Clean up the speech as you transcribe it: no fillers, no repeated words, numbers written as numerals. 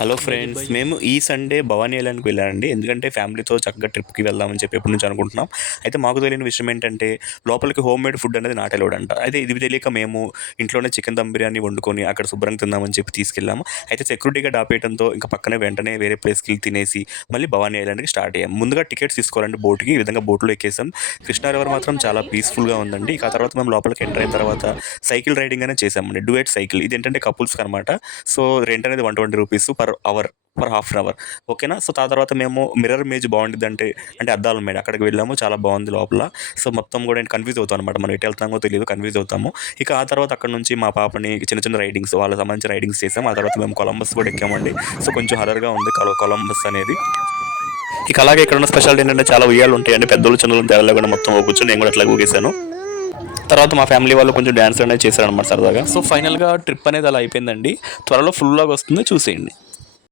Hello friends, మేము ఈ Sunday Bhavani ఐలాండ్కి వెళ్ళానండి. ఎందుకంటే ఫ్యామిలీతో చక్కగా ట్రిప్కి వెళ్దామని చెప్పి ఎప్పటి నుంచి అనుకుంటున్నాం. అయితే మాకు తెలియని విషయం ఏంటంటే లోపలికి హోమ్ మేడ్ ఫుడ్ అనేది నాట్ అలౌడ్ అంట. అయితే ఇది తెలియక మేము ఇంట్లోనే చికెన్ దమ్ బిర్యానీ వండుకొని అక్కడ శుభ్రంగా తిందామని చెప్పి తీసుకెళ్ళాము. అయితే సెక్యూరిటీ గార్డ్ ఆపేయడంతో ఇంకా పక్కనే వెంటనే వేరే ప్లేస్కి వెళ్ళి తినేసి మళ్ళీ భవానీ ఐలాండ్కి స్టార్ట్ అయ్యాం. ముందుగా టికెట్స్ తీసుకోవాలంటే బోట్కి, ఈ విధంగా బోట్లో ఎక్కేసాం. కృష్ణా రివర్ మాత్రం చాలా పీస్ఫుల్గా ఉందండి. ఇక ఆ తర్వాత మేము లోపలికి ఎంటర్ అయిన తర్వాత సైకిల్ రైడింగ్ అనేది చేసామండి. డ్యూయట్ సైకిల్, ఇది ఏంటంటే కపుల్స్కి అనమాట. సో రెంట్ అనేది 120 rupees per hour, for half an hour. ఓకేనా. సో ఆ తర్వాత మేము మిర్రర్ ఇమేజ్ బాగుండిద్ది అంటే అద్దాలు ఉన్నాయి, అక్కడికి వెళ్ళాము. చాలా బాగుంది లోపల. సో మొత్తం కూడా కన్ఫ్యూజ్ అవుతాం అనమాట, మనం ఎటు వెళ్తామో తెలియదు, కన్ఫ్యూజ్ అవుతాము. ఇక ఆ తర్వాత అక్కడ నుంచి మా పాపని చిన్న చిన్న రైడింగ్స్, వాళ్ళకి సంబంధించిన రైడింగ్స్ చేసాము. ఆ తర్వాత మేము కొలంబస్ కూడా ఎక్కామండి. సో కొంచెం హరర్గా ఉంది కొలంబస్ అనేది. ఇక అలాగే ఇక్కడ ఉన్న స్పెషాలిటీ ఏంటంటే చాలా ఉయ్యాలు ఉంటాయండి. పెద్దోళ్ళు చిన్నలు తేడా కూడా మొత్తం కూర్చొని నేను కూడా అట్లా ఊగేశాను. తర్వాత మా ఫ్యామిలీ వాళ్ళు కొంచెం డ్యాన్స్ అనేది చేశారనమాట సరదాగా. సో ఫైనల్గా ట్రిప్ అనేది అలా అయిపోయిందండి. త్వరలో ఫుల్ లాగా వస్తుంది, చూసేయండి.